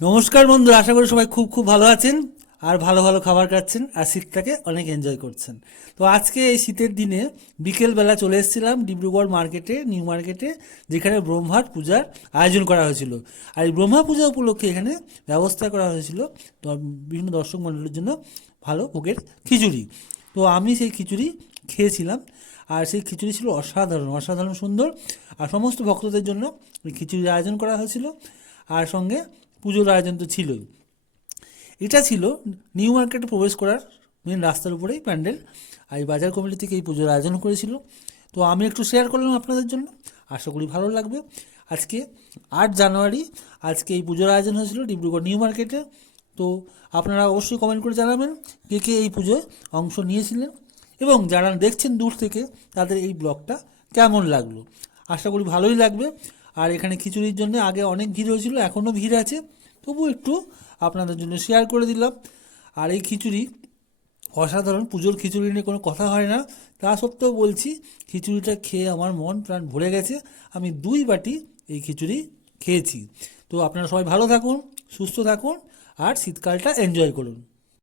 নমস্কার বন্ধু, আশা করি সবাই খুব খুব ভালো আছেন আর ভালো ভালো খাবার খাচ্ছেন আর শীতটাকে অনেক এনজয় করছেন। তো আজকে এই শীতের দিনে বিকেলবেলা চলে এসেছিলাম ডিব্রুগড় মার্কেটে, নিউ মার্কেটে, যেখানে ব্রহ্মার পূজার আয়োজন করা হয়েছিল। আর এই ব্রহ্মা পূজা উপলক্ষে এখানে ব্যবস্থা করা হয়েছিল তো বিভিন্ন দর্শক মণ্ডলীর জন্য ভালো ভোগের খিচুড়ি। তো আমি সেই খিচুড়ি খেয়েছিলাম আর সেই খিচুড়ি ছিল অসাধারণ অসাধারণ সুন্দর। আর সমস্ত ভক্তদের জন্য এই খিচুড়ির আয়োজন করা হয়েছিল। আর সঙ্গে পুজোর আয়োজন তো ছিলই। এটা ছিল নিউ মার্কেটে প্রবেশ করার মেন রাস্তার উপরেই প্যান্ডেল। আর এই বাজার কমিটি থেকে এই পুজোর আয়োজন করেছিল। তো আমি একটু শেয়ার করলাম আপনাদের জন্য, আশা করি ভালো লাগবে। আজকে 8 জানুয়ারি আজকে এই পুজোর আয়োজন হয়েছিল ডিব্রুগড় নিউ মার্কেটে। তো আপনারা অবশ্যই কমেন্ট করে জানাবেন কে কে এই পুজোয় অংশ নিয়েছিলেন, এবং যারা দেখছেন দূর থেকে তাদের এই ব্লগটা কেমন লাগলো। আশা করি ভালোই লাগবে। আর এখানে খিচুড়ির জন্য আগে অনেক ভিড় হয়েছিল, এখনও ভিড় আছে, তবু একটু আপনাদের জন্য শেয়ার করে দিলাম। আর এই খিচুড়ি অসাধারণ, পুজোর খিচুড়ি নিয়ে কোনো কথা হয় না, তা সত্ত্বেও বলছি খিচুড়িটা খেয়ে আমার মন প্রাণ ভরে গেছে। আমি 2 বাটি এই খিচুড়ি খেয়েছি। তো আপনারা সবাই ভালো থাকুন, সুস্থ থাকুন আর শীতকালটা এনজয় করুন।